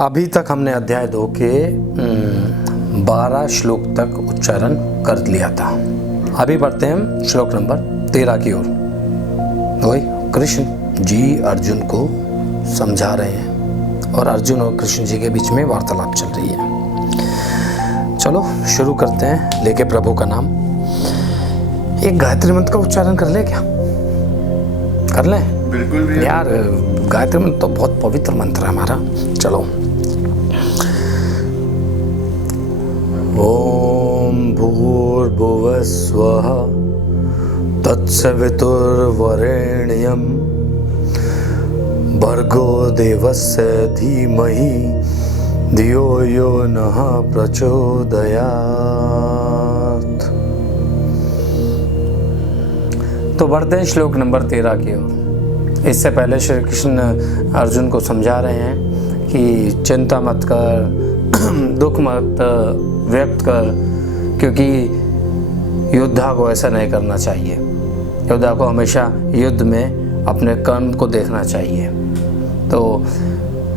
अभी तक हमने अध्याय 2 के 12 श्लोक तक उच्चारण कर लिया था। अभी बढ़ते हैं हम श्लोक नंबर 13 की ओर। वही कृष्ण जी अर्जुन को समझा रहे हैं और अर्जुन और कृष्ण जी के बीच में वार्तालाप चल रही है। चलो शुरू करते हैं लेके प्रभु का नाम। एक गायत्री मंत्र का उच्चारण कर ले क्या? कर लें? बिल्कुल भी यार, गायत्री मंत्र तो बहुत पवित्र मंत्र है हमारा। चलो, ओम भूर्भुवः स्वः तत्सवितुर्वरेण्यं भर्गो देवस्य धीमहि धियो यो नः प्रचोदयात्। तो बढ़ते हैं श्लोक नंबर 13 की ओर। इससे पहले श्री कृष्ण अर्जुन को समझा रहे हैं कि चिंता मत कर, दुख मत व्यक्त कर, क्योंकि योद्धा को ऐसा नहीं करना चाहिए। योद्धा को हमेशा युद्ध में अपने कर्म को देखना चाहिए। तो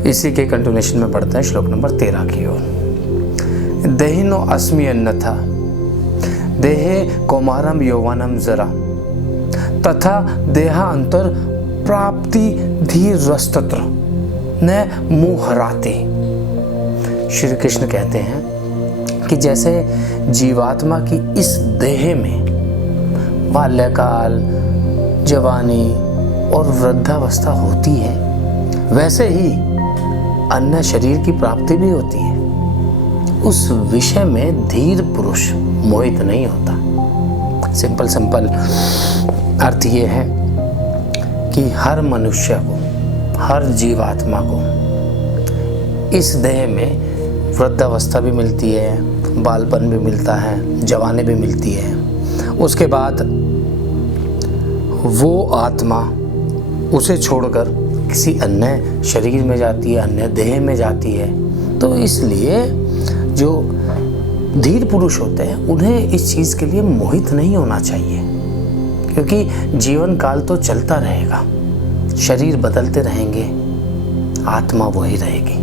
इसी के कंटिन्यूएशन में पढ़ते हैं श्लोक नंबर 13 की ओर। देहिनो अस्मि अन्यथा देहे कौमारम यौवनम जरा तथा देहांतर प्राप्ति धीर रस्तत्र न मुहराते। श्री कृष्ण कहते हैं कि जैसे जीवात्मा की इस देह में बाल्यकाल, जवानी और वृद्धावस्था होती है, वैसे ही अन्य शरीर की प्राप्ति भी होती है। उस विषय में धीर पुरुष मोहित नहीं होता। सिंपल अर्थ ये है कि हर मनुष्य को, हर जीवात्मा को इस देह में वृद्धावस्था भी मिलती है, बालपन भी मिलता है, जवानी भी मिलती है। उसके बाद वो आत्मा उसे छोड़कर किसी अन्य शरीर में जाती है, अन्य देह में जाती है। तो इसलिए जो धीर पुरुष होते हैं उन्हें इस चीज़ के लिए मोहित नहीं होना चाहिए, क्योंकि जीवन काल तो चलता रहेगा, शरीर बदलते रहेंगे, आत्मा वही रहेगी।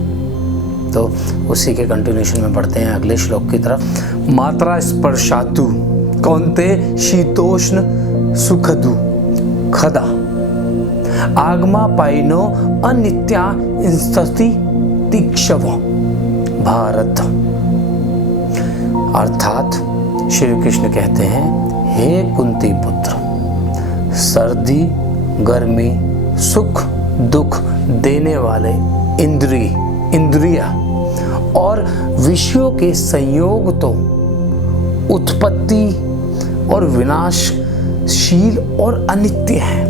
तो उसी के कंटिन्यूएशन में बढ़ते हैं अगले श्लोक की तरफ। मात्रा स्पर्शातु कौन्ते शीतोष्ण सुखदु खदा आगमा पाइनो अनित्या इंस्तति तीक्षव भारत। अर्थात श्री कृष्ण कहते हैं, हे कुंती पुत्र, सर्दी गर्मी सुख दुख देने वाले इंद्रिया और विषयों के संयोग तो उत्पत्ति और विनाशशील और अनित्य है।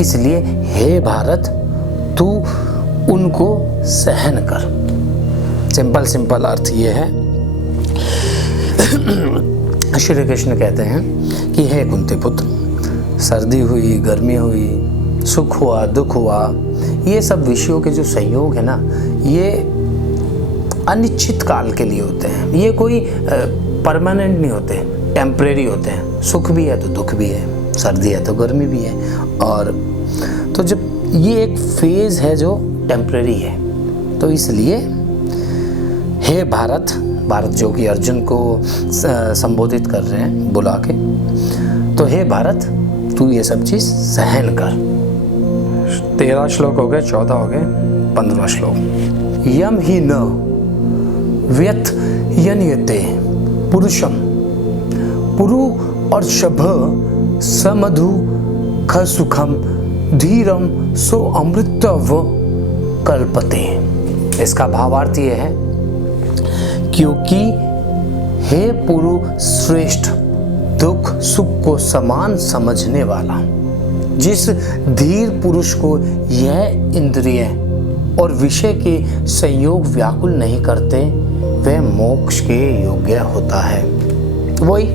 इसलिए हे भारत, तू उनको सहन कर। सिंपल अर्थ ये है। श्री कृष्ण कहते हैं कि हे कुंती पुत्र, सर्दी हुई, गर्मी हुई, सुख हुआ, दुख हुआ, ये सब विषयों के जो संयोग है ना, ये अनिश्चित काल के लिए होते हैं। ये कोई परमानेंट नहीं होते, टेम्परेरी होते हैं। सुख भी है तो दुख भी है, सर्दी है तो गर्मी भी है। और तो जब ये एक फेज है जो टेम्परेरी है, तो इसलिए हे भारत जो कि अर्जुन को संबोधित कर रहे हैं बुला के, तो हे भारत, तू ये सब चीज़ सहन कर। 13 श्लोक हो गए, 14 हो गए, 15 श्लोक। यम ही न व्यथ यन्यते पुरुषम पुरु और शभ समधु ख सुखम धीरम सो अमृतव कल्पते। इसका भावार्थ ये है, क्योंकि हे पुरु श्रेष्ठ, दुख सुख को समान समझने वाला, जिस धीर पुरुष को यह इंद्रिय और विषय के संयोग व्याकुल नहीं करते, वह मोक्ष के योग्य होता है। वही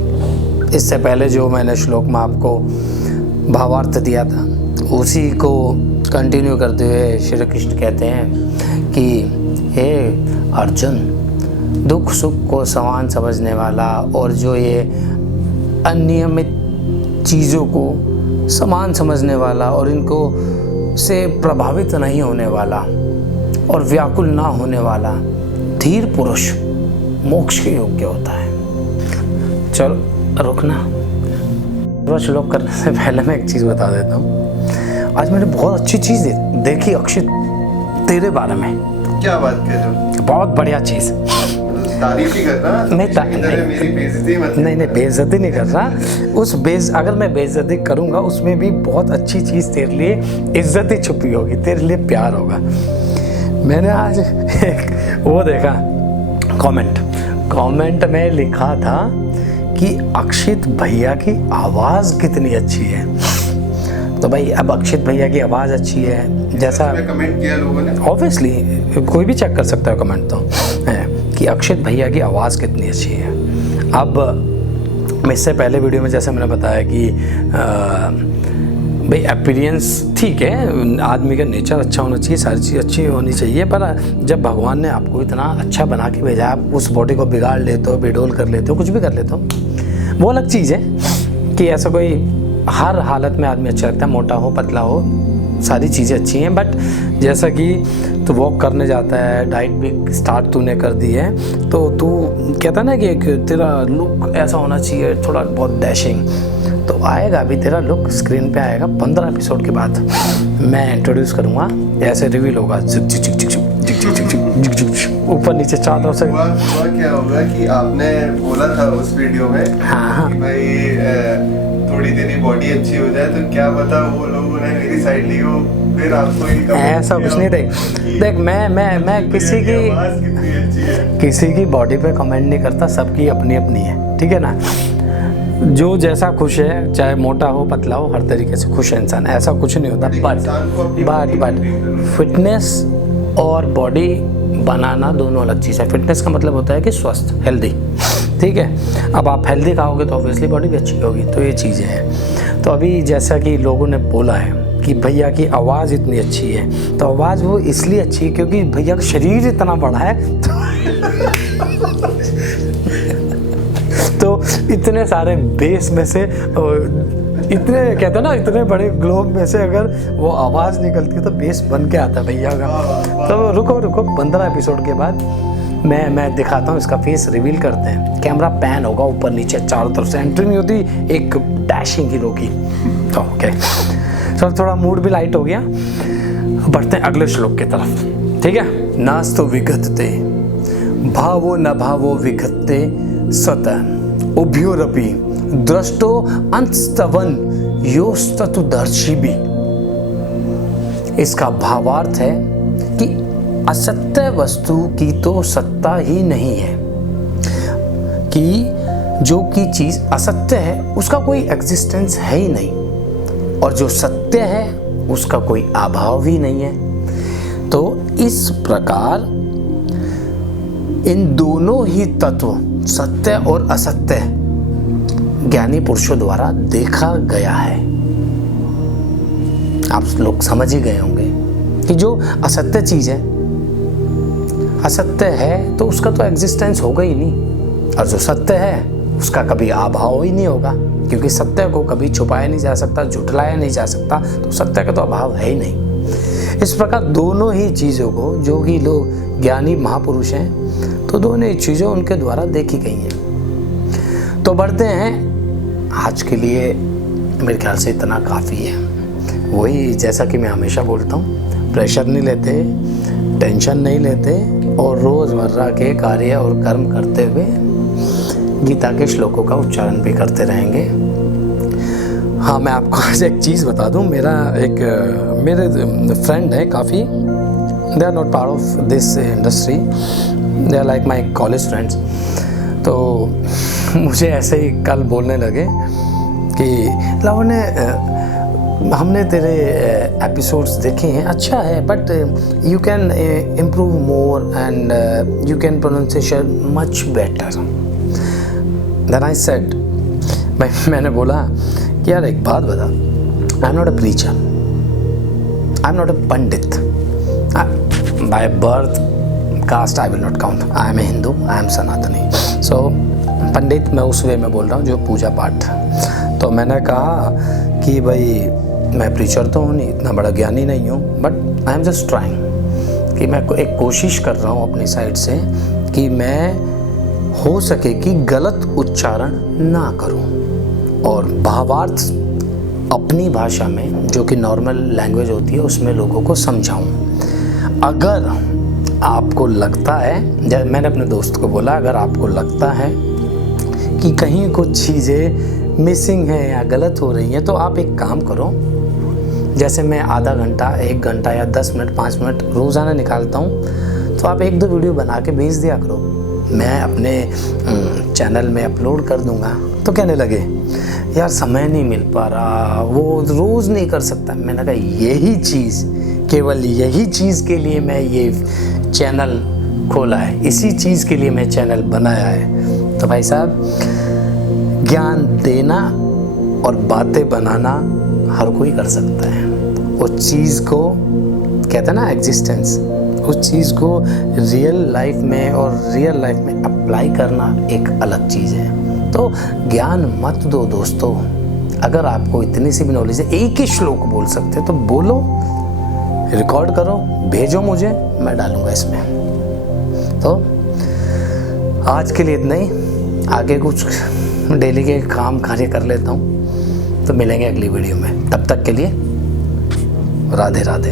इससे पहले जो मैंने श्लोक में आपको भावार्थ दिया था, उसी को कंटिन्यू करते हुए श्री कृष्ण कहते हैं कि हे अर्जुन, दुख सुख को समान समझने वाला और जो ये अनियमित चीज़ों को समान समझने वाला और इनको से प्रभावित नहीं होने वाला, और व्याकुल ना होने वाला धीर पुरुष मोक्ष के योग्य होता है। चलो रुकना, पूरा श्लोक करने से पहले मैं एक चीज़ बता देता हूँ। आज मैंने बहुत अच्छी चीज़ देखी अक्षित तेरे बारे में। क्या बात कर रहे हो? बहुत बढ़िया चीज़। तारीफ ही कर रहा? नहीं मेरी बेइज्जती मत। नहीं बेइज्जती नहीं कर रहा। अगर मैं बेइज्जती करूँगा उसमें भी बहुत अच्छी चीज़ तेरे लिए इज्जत ही छुपी होगी, तेरे लिए प्यार होगा। मैंने आज एक वो देखा कमेंट में लिखा था कि अक्षित भैया की आवाज़ कितनी अच्छी है। तो भाई अब अक्षित भैया की आवाज़ अच्छी है, जैसा कमेंट किया लोगों ने, ऑब्वियसली कोई भी चेक कर सकता है कमेंट तो है कि अक्षित भैया की आवाज़ कितनी अच्छी है। अब इससे पहले वीडियो में जैसे मैंने बताया कि भाई अपीयरेंस ठीक है, आदमी का नेचर अच्छा होना चाहिए, सारी चीज़ अच्छी होनी चाहिए, पर जब भगवान ने आपको इतना अच्छा बना के भेजा, आप उस बॉडी को बिगाड़ लेते हो, बेडोल कर लेते हो, कुछ भी कर लेते हो, वो अलग चीज़ है कि ऐसा कोई हर हालत में आदमी अच्छा लगता है, मोटा हो पतला हो, सारी चीज़ें अच्छी हैं। बट जैसा कि तू वॉक करने जाता है, डाइट भी स्टार्ट तूने कर दी है, तो तू कहता ना कि एक तेरा लुक ऐसा होना चाहिए, थोड़ा बहुत डैशिंग, तो आएगा अभी तेरा लुक स्क्रीन पे आएगा 15 एपिसोड के बाद। मैं इंट्रोड्यूस करूँगा, ऐसे रिवील होगा, ऊपर नीचे चारों तरफ से। क्या होगा कि आपने बोला था उस वीडियो में कि भाई थोड़ी तेरी बॉडी अच्छी हो जाए, तो क्या पता वो लोगों ने मेरी साइड ली हो, फिर आपको ऐसा कुछ नहीं। देख मैं किसी की बॉडी पे कमेंट नहीं करता, सबकी अपनी अपनी है, ठीक है ना। जो जैसा खुश है, चाहे मोटा हो पतला हो, हर तरीके से खुश है इंसान, ऐसा कुछ नहीं होता। बट फिटनेस और बॉडी बनाना दोनों अलग चीज़ है। फिटनेस का मतलब होता है कि स्वस्थ, हेल्दी, ठीक है। अब आप हेल्दी खाओगे तो ऑब्वियसली बॉडी भी अच्छी होगी, तो ये चीज़ें हैं। तो अभी जैसा कि लोगों ने बोला है कि भैया की आवाज़ इतनी अच्छी है, तो आवाज़ वो इसलिए अच्छी है क्योंकि भैया का शरीर इतना बड़ा है तो इतने सारे बेस में से, इतने कहते हैं ना, इतने बड़े ग्लोब में से अगर वो आवाज़ निकलती है तो बेस बन के आता है भैया का। तो रुको 15 एपिसोड के बाद मैं दिखाता हूँ, इसका फेस रिवील करते हैं। कैमरा पैन होगा ऊपर नीचे चारों तरफ से, एंट्री नहीं होती, एक डैशिंग हीरो की। तो ओके, चलो थोड़ा मूड भी लाइट हो गया, बढ़ते हैं अगले श्लोक की तरफ, ठीक है। नास्तो विगतते भावो न भावो विगतते सत उभयोरपि दृष्टो अंतस्तवन योस्ततुदर्शी भी। इसका भावार्थ है कि असत्य वस्तु की तो सत्ता ही नहीं है, कि जो की चीज़ असत्य है उसका कोई एग्जिस्टेंस है ही नहीं, और जो सत्य है उसका कोई अभाव ही नहीं है। तो इस प्रकार इन दोनों ही तत्व, सत्य और असत्य, ज्ञानी पुरुषों द्वारा देखा गया है। आप लोग समझ ही गए होंगे कि जो असत्य चीज़ है, असत्य है तो उसका तो एग्जिस्टेंस होगा ही नहीं, और जो सत्य है उसका कभी अभाव ही नहीं होगा, क्योंकि सत्य को कभी छुपाया नहीं जा सकता, झुठलाया नहीं जा सकता, तो सत्य का तो अभाव है ही नहीं। इस प्रकार दोनों ही चीज़ों को, जो कि लोग ज्ञानी महापुरुष हैं, तो दोनों ही चीज़ें उनके द्वारा देखी गई हैं। तो बढ़ते हैं, आज के लिए मेरे ख्याल से इतना काफ़ी है। वही जैसा कि मैं हमेशा बोलता हूँ, प्रेशर नहीं लेते, टेंशन नहीं लेते, और रोज़मर्रा के कार्य और कर्म करते हुए गीता के श्लोकों का उच्चारण भी करते रहेंगे। हाँ, मैं आपको आज एक चीज़ बता दूँ, मेरे फ्रेंड है काफ़ी, they are not part of this industry, they are like my college friends. तो मुझे ऐसे ही कल बोलने लगे कि लावण्य, हमने तेरे एपिसोड्स देखे हैं, अच्छा है, but you can improve more and you can pronunciation much better. Then I said, मैंने बोला कि यार एक बात बता, I am not a preacher, I am not a pandit, by birth caste I will not count, I am a Hindu, I am Sanatani. So पंडित मैं उस वे में बोल रहा हूँ जो पूजा पाठ। तो मैंने कहा कि भाई मैं प्रीचर तो हूँ नहीं, इतना बड़ा ज्ञानी नहीं हूँ, but I am just trying कि मैं एक कोशिश कर रहा हूँ अपनी साइड से कि मैं हो सके कि गलत उच्चारण ना करूँ और भावार्थ अपनी भाषा में, जो कि नॉर्मल लैंग्वेज होती है, उसमें लोगों को समझाऊँ। अगर आपको लगता है, जब मैंने अपने दोस्त को बोला, अगर आपको लगता है कि कहीं कुछ चीज़ें मिसिंग हैं या गलत हो रही हैं, तो आप एक काम करो, जैसे मैं आधा घंटा, 1 घंटा या 10 मिनट, 5 मिनट रोज़ाना निकालता हूँ, तो आप 1-2 वीडियो बना के भेज दिया करो, मैं अपने चैनल में अपलोड कर दूँगा। तो कहने लगे यार समय नहीं मिल पा रहा, वो रोज़ नहीं कर सकता। मैंने कहा यही चीज़, केवल यही चीज़ के लिए मैं ये चैनल खोला है, इसी चीज़ के लिए मैं चैनल बनाया है। तो भाई साहब, ज्ञान देना और बातें बनाना हर कोई कर सकता है। उस चीज़ को कहते हैं ना एग्जिस्टेंस, उस चीज़ को रियल लाइफ में और रियल लाइफ में अप्लाई करना एक अलग चीज़ है। तो ज्ञान मत दो दोस्तों। अगर आपको इतनी सी भी नॉलेज है, एक ही श्लोक बोल सकते तो बोलो, रिकॉर्ड करो, भेजो मुझे, मैं डालूंगा इसमें। तो आज के लिए इतना ही, आगे कुछ डेली के काम कार्य कर लेता हूँ। तो मिलेंगे अगली वीडियो में, तब तक के लिए राधे राधे।